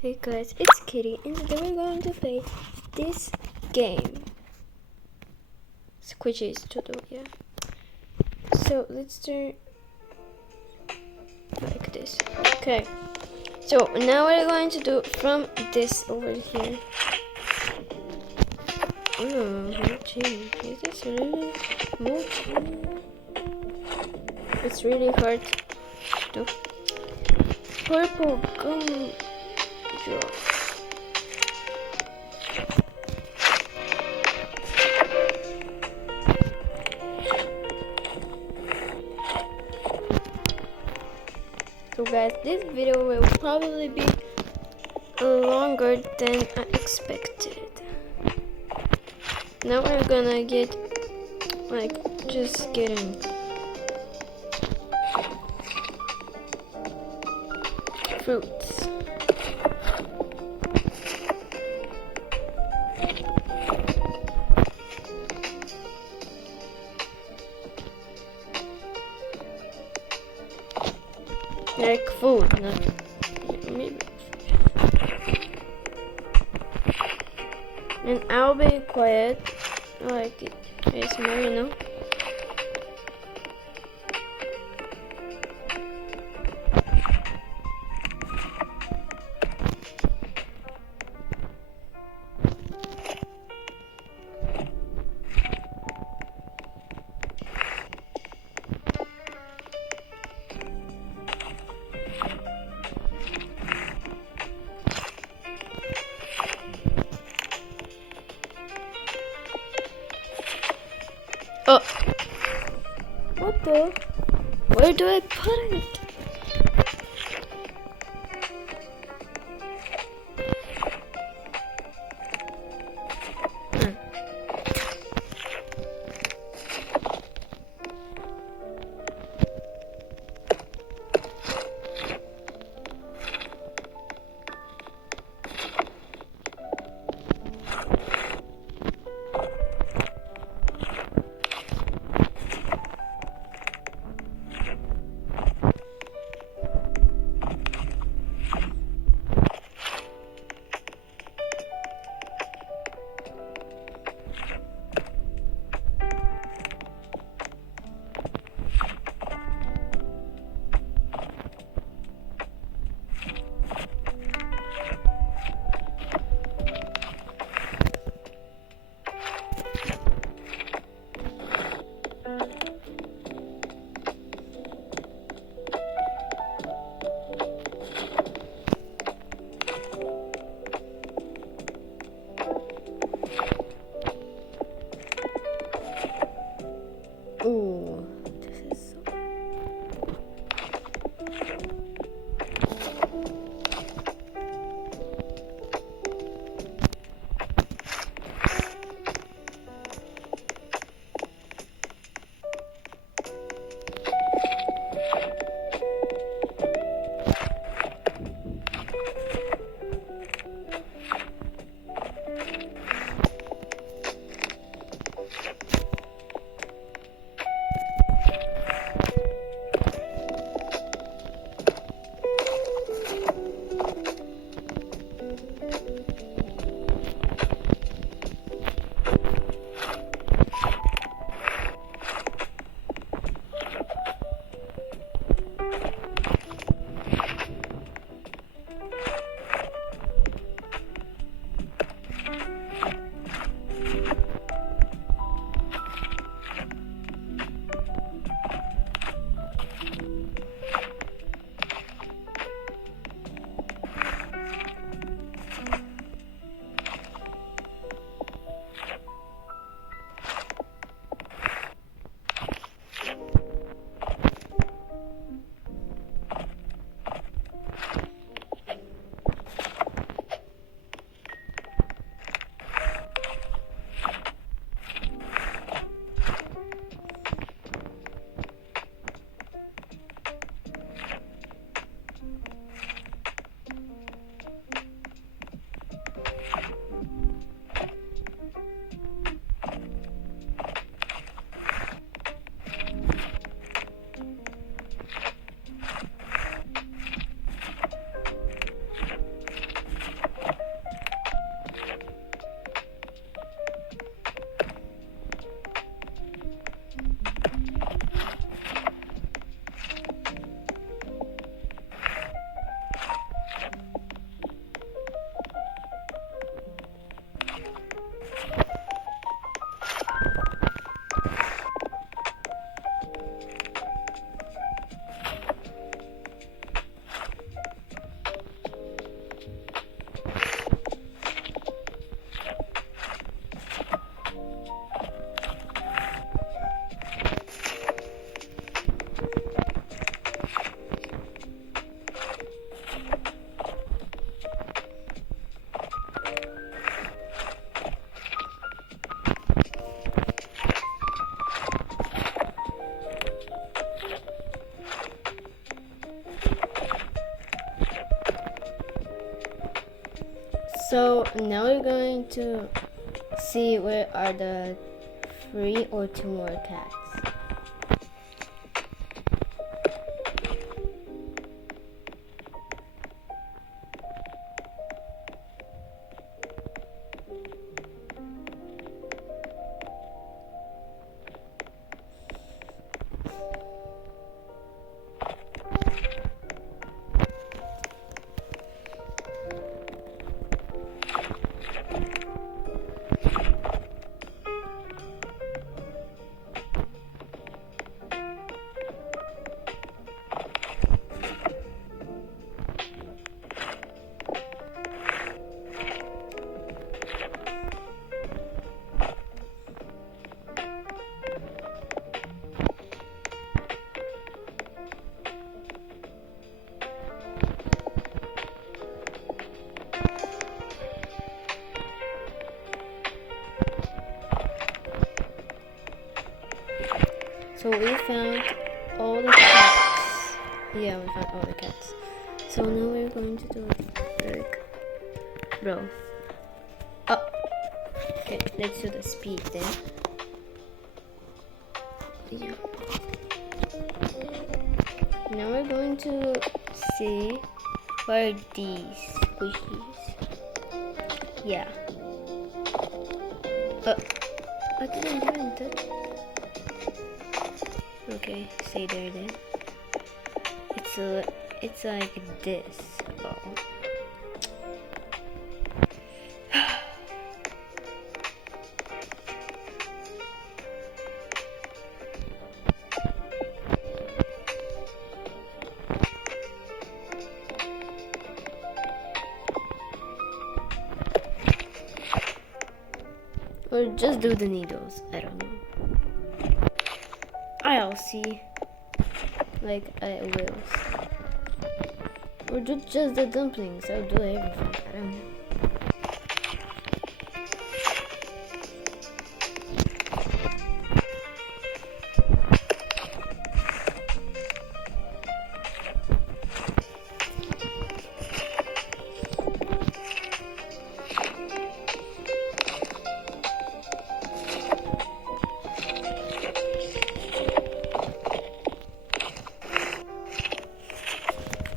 Hey guys, it's Kitty, and today we're going to play this game. Squishy's tutorial. So let's turn like this. Okay. So now we're going to do from this over here. Oh, mochi. Is this really mochi? It's really hard to do. Purple gum drop. So guys, this video will probably be longer than I expected. Now we're gonna get just getting fruits. Like food, not maybe. And I'll be quiet, like ASMR, you know. Oh, what the? Where do I put it? So now we're going to see where are the 3 or 2 more cats. So we found all the cats. Yeah, we found all the cats. So now we're going to do a row. Oh, okay, let's do the speed then. Yeah. Now we're going to see where these squishies. Yeah. I didn't even touch. Okay, stay there then. It's like this. Oh. Or just do the needles. I don't know. I'll see. Like I will. Or do just the dumplings. I'll do everything. I don't know.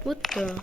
What the?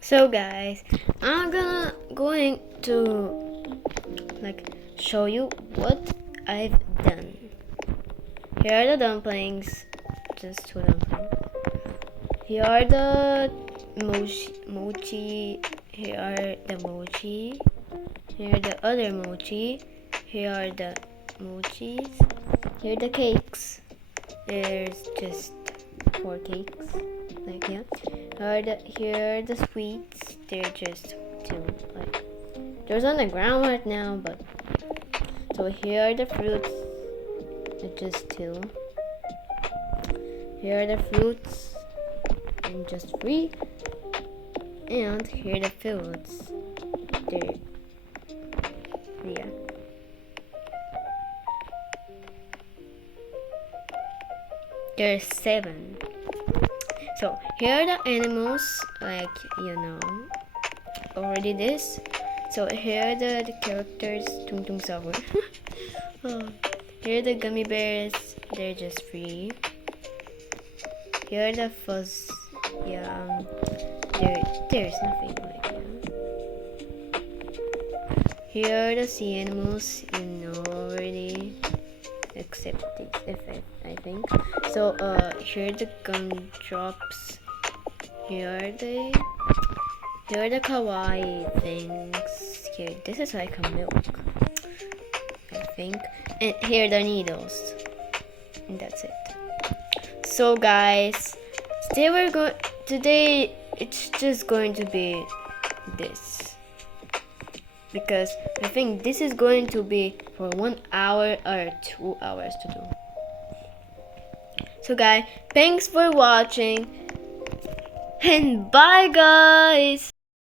So guys, I'm going to like show you what I've Done. Here are the dumplings. Just 2 dumplings. Here are the mochi. Here are the mochi. Here are the other mochi. Here are the mochis. Here are the cakes. There's just 4 cakes. Like, yeah. Here are the sweets. They're just 2. Like, there's on the ground right now, but so here are the fruits. It's just 2. Here are the fruits. And just 3. And here are the foods. There. Yeah. There's 7. So here are the animals, like, already this. So here are the characters. Tung Tung Sahur. Oh. Here are the gummy bears. They're just 3. Here are the fuzz. Yeah. There's nothing like that. Here are the sea animals. You know already. Except this effect, I think. So here are the gumdrops. Here are the kawaii things. Here, this is like a milk, I think. And here are the needles. And that's it. So guys, today it's just going to be this. Because I think this is going to be for 1 hour or 2 hours to do. So guys, thanks for watching. And bye guys!